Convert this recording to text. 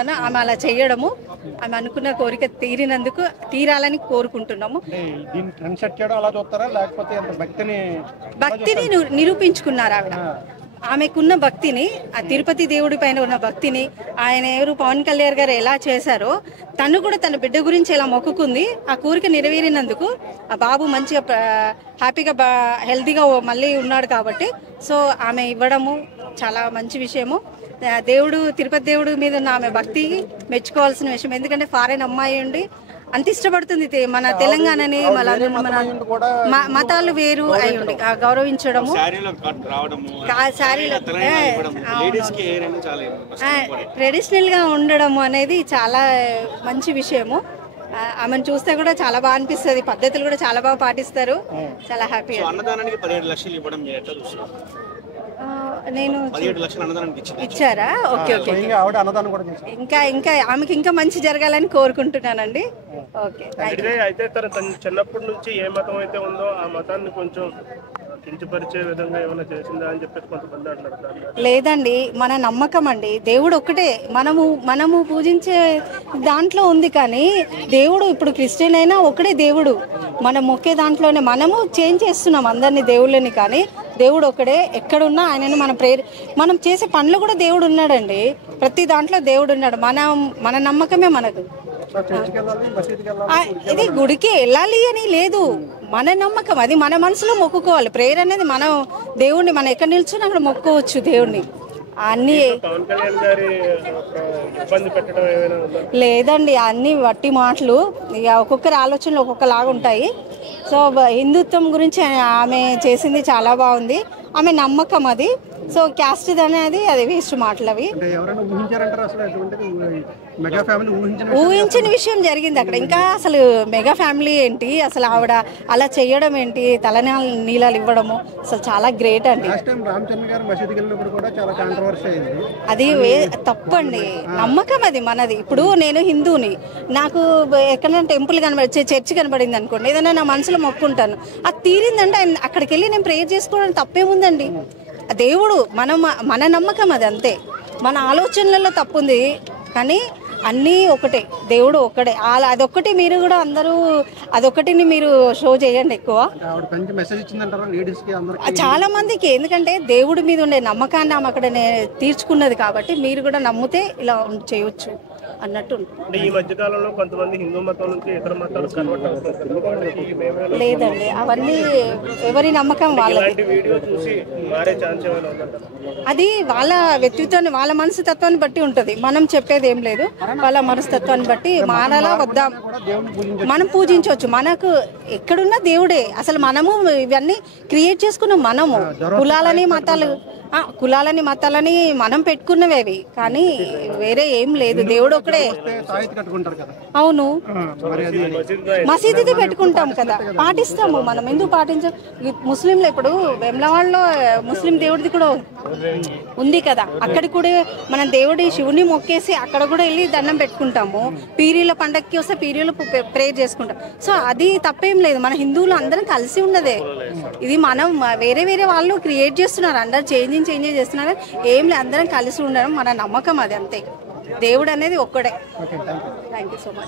ఆమె అలా చేయడము, ఆమె అనుకున్న కోరిక తీరాలని కోరుకుంటున్నాము. భక్తిని నిరూపించుకున్నారు ఆవిడ. ఆమెకున్న భక్తిని, ఆ తిరుపతి దేవుడి పైన ఉన్న భక్తిని, ఆయన ఎవరు పవన్ కళ్యాణ్ గారు ఎలా చేశారో తను కూడా తన బిడ్డ గురించి ఎలా మొక్కుకుంది. ఆ కోరిక నెరవేరినందుకు ఆ బాబు మంచిగా హ్యాపీగా హెల్తీగా మళ్ళీ ఉన్నాడు కాబట్టి సో ఆమె ఇవ్వడము చాలా మంచి విషయము. దేవుడు తిరుపతి దేవుడి మీద ఉన్న ఆమె భక్తి మెచ్చుకోవాల్సిన విషయం. ఎందుకంటే ఫారెన్ అమ్మాయి ఉండి అంత ఇష్టపడుతుంది మన తెలంగాణని, మన మతాలు వేరు అయి ఉండి గౌరవించడము, ట్రెడిషనల్ గా ఉండడము అనేది చాలా మంచి విషయము. ఆమెను చూస్తే కూడా చాలా బాగా అనిపిస్తుంది. పద్ధతులు కూడా చాలా బాగా పాటిస్తారు. చాలా హ్యాపీ. నేను ఇచ్చారా? Okay okay. ఇంకా ఆమెకి ఇంకా మంచి జరగాలని కోరుకుంటున్నానండి. ఓకే. అయితే చిన్నప్పటి నుంచి ఏ మతం అయితే ఉందో ఆ మతాన్ని కొంచెం కించపరిచే విధంగా ఏమైనా చేసిందా అని చెప్పేసి కొంతమంది అంటున్నారు. లేదండి, మన నమ్మకం అండి. దేవుడు ఒకటే, మనము పూజించే దాంట్లో ఉంది. కానీ దేవుడు ఇప్పుడు క్రిస్టియన్ అయినా ఒకటే దేవుడు. మనం మొక్కే దాంట్లోనే మనము చేంజ్ చేస్తున్నాం అందరినీ దేవుళ్ళని, కానీ దేవుడు ఒకడే. ఎక్కడున్నా ఆయనను మనం చేసే పనులు కూడా దేవుడు ఉన్నాడండి. ప్రతి దాంట్లో దేవుడు ఉన్నాడు. మన నమ్మకమే మనకు. ఇది గుడికి వెళ్ళాలి అని లేదు, మన నమ్మకం అది. మన మనసులో మొక్కుకోవాలి. ప్రేయర్ అనేది మనం దేవుడిని మనం ఎక్కడ నిల్చుని అక్కడ మొక్కుకోవచ్చు దేవుడిని. అన్ని లేదండి, అన్ని వట్టి మాటలు. ఇక ఒక్కొక్కరి ఆలోచనలు ఒక్కొక్కలాగా ఉంటాయి. సో హిందుత్వం గురించి ఆమె చేసింది చాలా బాగుంది. ఆమె నమ్మకం అది. సో క్యాస్ట్ అనేది అది వేస్ట్ మాటలు అవి. ఊహించిన విషయం జరిగింది అక్కడ. ఇంకా అసలు మెగా ఫ్యామిలీ ఏంటి, అసలు ఆవిడ అలా చేయడం ఏంటి, నీళ్ళలు ఇవ్వడము అసలు చాలా గ్రేట్ అండి. అది తప్పండి. నమ్మకం అది మనది. ఇప్పుడు నేను హిందూని, నాకు ఎక్కడైనా టెంపుల్ కనబడి చర్చ్ కనబడింది అనుకోండి, ఏదైనా నా మనసులో మొక్కుంటాను, అది తీరిందంటే అక్కడికి వెళ్ళి నేను ప్రేయర్ చేసుకోవడం తప్పేముందండి. దేవుడు మన నమ్మకం అది, అంతే. మన ఆలోచనలలో తప్పుంది, కానీ అన్నీ ఒకటే. దేవుడు ఒక్కడే. అదొక్కటి మీరు కూడా అందరూ అదొక్కటిని మీరు షో చేయండి ఎక్కువ చాలా మందికి. ఎందుకంటే దేవుడి మీద ఉండే నమ్మకాన్ని ఆమె అక్కడ తీర్చుకున్నది కాబట్టి మీరు కూడా నమ్మితే ఇలా చేయొచ్చు అన్నట్టు. ఈ మధ్య కాలంలో కొంతమంది హిందూ మతం నుంచి ఇతర మతాలు కన్వర్ట్ అవుతున్నారు. లేదండి, అవన్నీ ఎవరి నమ్మకం వాళ్ళది. అది వాళ్ళ వ్యక్తిత్వాన్ని, వాళ్ళ మనస్తత్వాన్ని బట్టి ఉంటుంది. మనం చెప్పేది ఏం లేదు. వాళ్ళ మనస్తత్వాన్ని బట్టి మారాలా వద్దా మనం పూజించవచ్చు. మనకు ఎక్కడున్నా దేవుడే. అసలు మనము ఇవన్నీ క్రియేట్ చేసుకున్నాం. మనము కులాలని మతాలని మనం పెట్టుకున్నవి అవి, కానీ వేరే ఏం లేదు. దేవుడు ఒకడే. అవును, మసీదుది పెట్టుకుంటాం కదా, పాటిస్తాము. మనం ఎందుకు పాటించాం? ముస్లింలు ఇప్పుడు వెమ్లవాడలో ముస్లిం దేవుడిది కూడా ఉంది కదా, అక్కడ కూడా మనం దేవుడి శివుని మొక్కేసి అక్కడ కూడా వెళ్ళి దండం పెట్టుకుంటాము. పీరీల పండగకి వస్తే పీరీలు ప్రేయర్ చేసుకుంటాం. సో అది తప్పేం లేదు. మన హిందువులు అందరం కలిసి ఉన్నదే. ఇది మనం వేరే వాళ్ళు క్రియేట్ చేస్తున్నారు, అందరు చేంజ్ చేస్తున్నారు. ఏం లేదు, అందరం కలిసి ఉండడం మన నమ్మకం అది, అంతే. దేవుడు అనేది ఒక్కడే. Thank you so much.